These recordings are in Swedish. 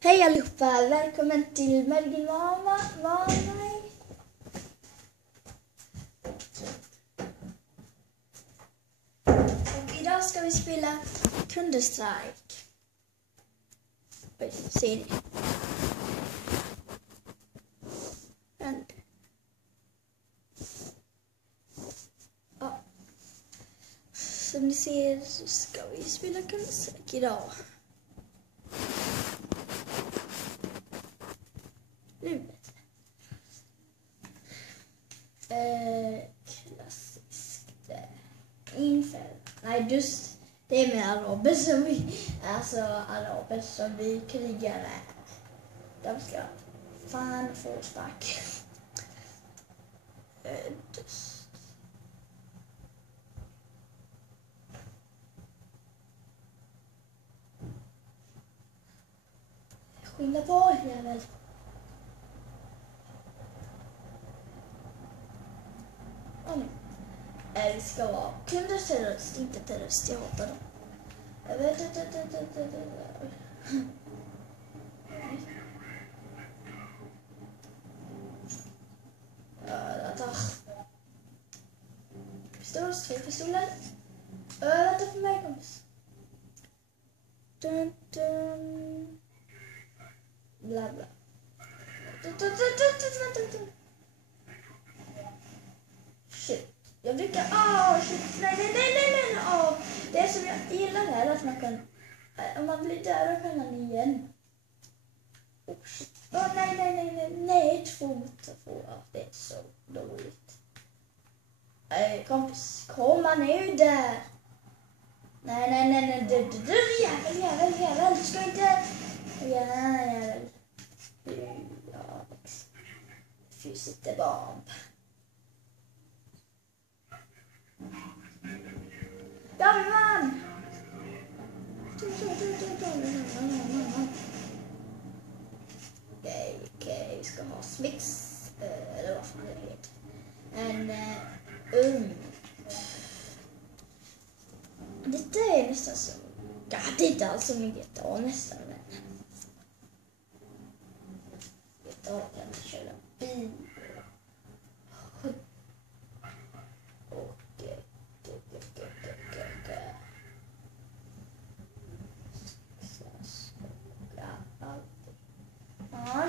Hej allihopa, välkommen till Melvin Mama. Och idag ska vi spela Counter-Strike. Oj, ser ni? Ja. Som ni ser så ska vi spela Counter-Strike idag. Klassiskt inför. Nej, just det är med araber som vi krigar med. De ska fan få spark. Skynda på, jävel. Det ska vara Counter-Terrorist, inte terrorist. Jag hatar dem. Jag vet inte. Tre pistoler. Vänta för mig, kompis. Dun. Bla bla. Shit. Jag brukar... shit. Nej. Det som jag gillar här är att man kan... Om man blir död kan man igen. Shit. Nej. 2 mot 2. Det är så dåligt. Kompis, komma nu där. Nej. Du jävel. Du ska inte... Jävel. Ja. Fysitte bomb. Damman! Okej, vi ska ha smix. Eller vad fan det heter. Detta är nästan så... Ja, det är inte alls som i GTA nästan. GTA kan köra bil.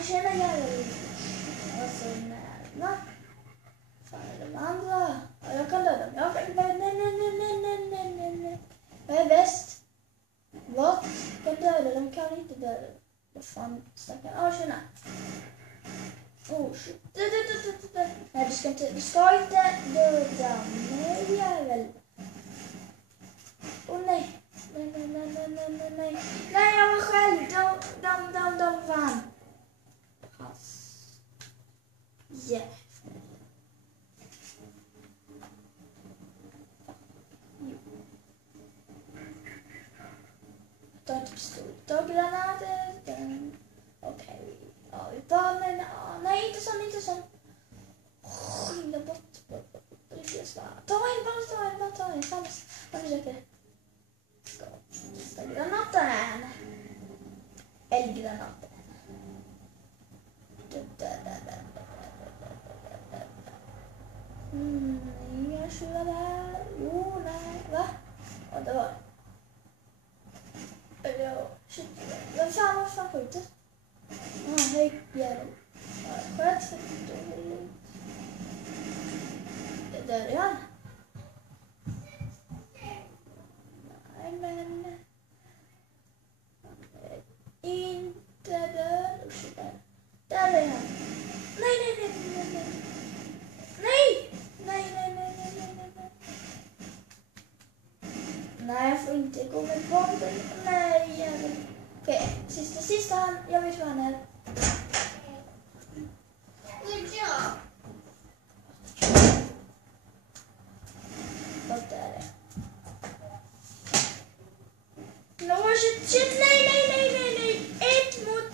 Tjena jävel. Och så närma. Fan är de andra? Ja, jag kan döda dem. Nej. Jag är bäst. Vad? Kan döda dem, kan inte döda dem. Vad fan, stackar. Tjena. Shit. Nej, du ska inte döda mig jävel. Nej. Nej, jag var själv. De vann. Yeah. Ta inte pistol. Ta granater. Okej. Ja, vi bara men... nej, inte sån. Skynda bort. Det är fel svar. Ta en. Fast. Jag försöker. Ska kasta granaten. Eldgranaten. Inga tjuvar där. Jo, nej. Va? Ja, det var det. Shit. Vad fan skjuter? Hej, jävel. Sköt för dåligt. Det där är han. Nej, men... inte död. Där är han. Nej. Nej, jag får inte gå med bomben. Nej, jävel. Okej, sista han. Jag vet vad han är. Vad är det? Shit, nej. 1 mot...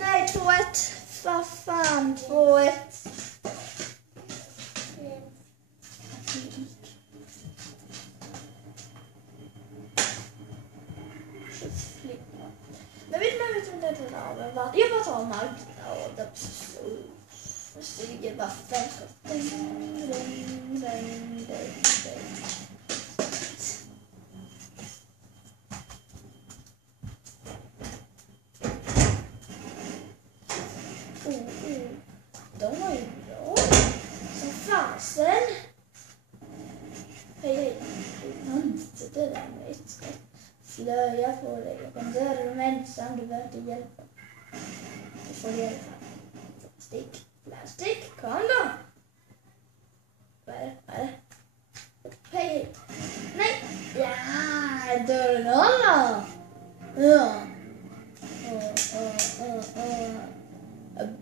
Nej, 2-1. Vad fan, 2-1. om allt. Och det stiger vatten. De var ju bra. Som fasen. Hej. Det där med ett skott. Slöja på dig. Jag kan döda dem ensam. Du behöver inte hjälpa. Du får hjälpa. Plastik. Kom då. Vad är det? Hej. Nej. Ja, dörren håller. Ja.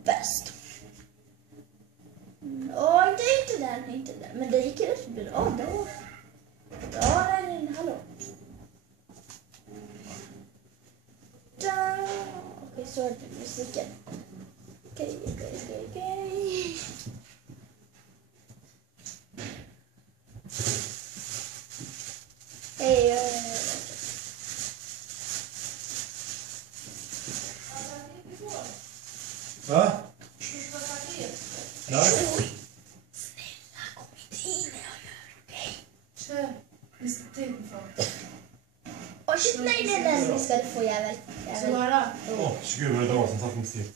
Bäst. Inte den. Men det gick rätt bra då. Ja, nej, hallå. Okej, så är det musiken. Okej. Hej. Va? Nej. Snälla, kom inte in när jag gör, okej? Kör. Vi ska till för. Åh shit, nej, vi ska få jävel. Svara. Åh, 20 minuter var som satt inte still.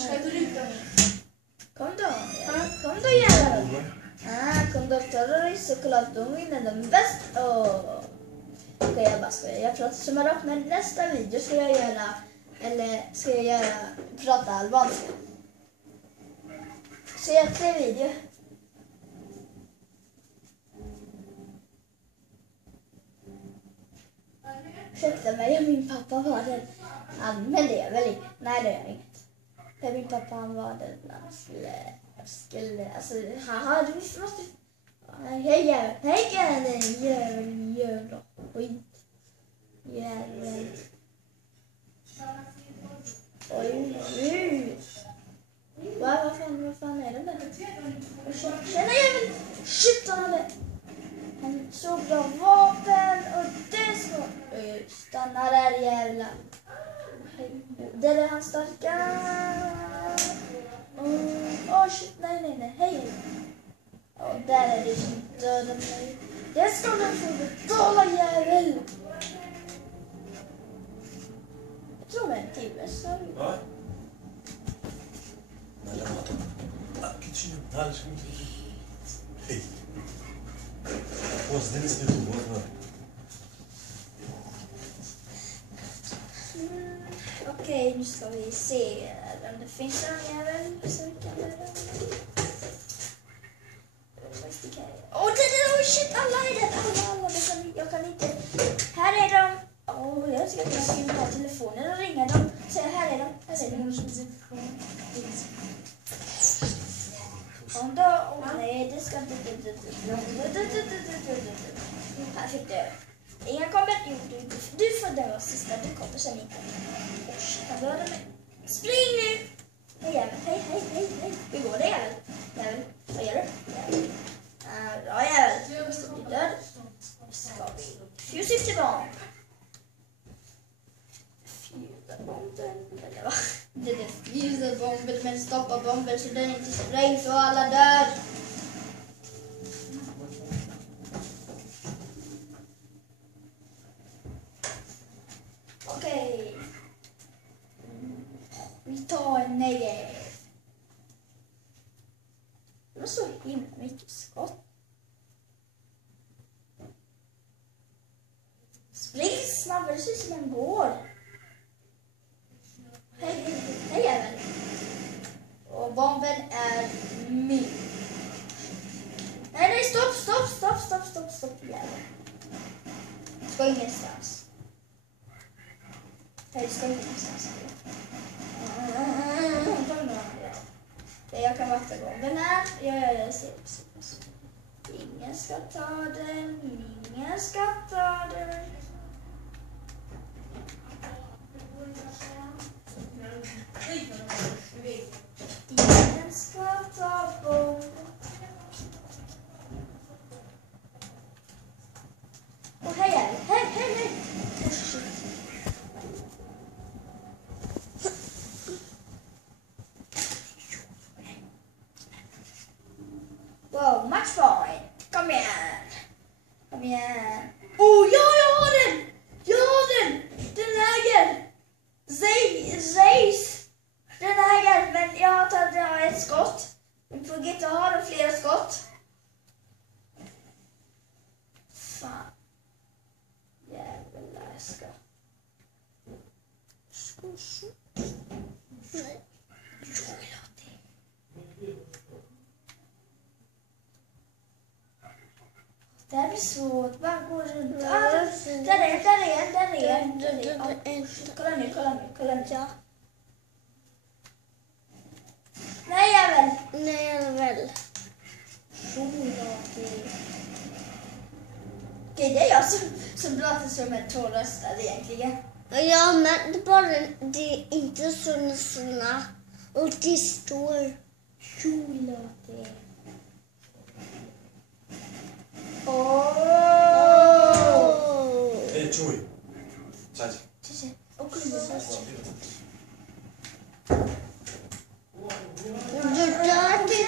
Ska du rycka mig? Kom då jävel. Kom då, terrorist, såklart de vinner den bäst. Okej, jag bara skojar. Jag pratar som jag räknar. Nästa video ska jag prata albanska. Så jag 3 video. Ursäkta mig, min pappa var den. Men det är väl inget. Nej, det är inget. För min pappa, han var den. Han skulle alltså, haha, du måste. Hej jävla skit. Jävlar. Oj, nu. Vad fan är det där? Tjena jävel! Shit, han såg bra vapen och det så. Stanna där jävla. Det är han starka. Shit, nej. Hej. Och där är det som dödar mig. Det ska de få betala jävel. Jag tror det är en timme så. Va? Hej. Pozdravim se tu, Okej, nu ska vi se om det finns en jävel. Så vi kan shit, alla är det. Alla. Jag kan inte. Här är de. Jag ska kunna skriva på telefonen och ringa dem. Så här är de. Nej, det ska inte. Här fick du. Inga kommer. Jo, du får dö sista. Du kommer sen inte. Han dödade mig. Spring nu! Hej. Hur går det jävel? Vad gör du? Bra jävel. Måste bli död. Ska vi. Fuse bomb. Det är fuse bomben, men stoppa bomben så den inte sprängs och alla dör. Okej. Vi tar en neger. Det var så himla mycket skott. Spring snabbare, det ser ut som en går. Hej jävel. Och bomben är min. Nej, stopp jävel. Ska ingenstans. Hej, ska ingenstans. Jag kan vakta bomben här. Jag ser. Ingen ska ta den. Ingen ska ta den. Ingen ska ta bomben. Och hej. matchpoint. Kom igen. Kom igen. Oh, ja, jag har den. Jag har den. Den äger. Zeus. Den äger, men jag har ett skott. Vi får inte ha flera skott. Fan. Jävlar, jag ska. Nej. Det här blir svårt. Bara gå runt. Där är. Kolla nu. Ja. Nej, jävel. Nej. Okej, det är jag som pratar som en tårröstad egentligen. Ja, men bara det är inte såna. Och det står... Tjolate. Ej, Chewie. Cześć. Du drar till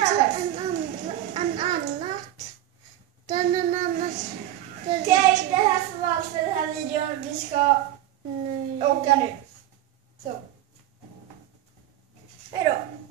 en annat. Den en annat. Okej, det här var allt för den här videon. Vi ska åka nu. Så. Hej då.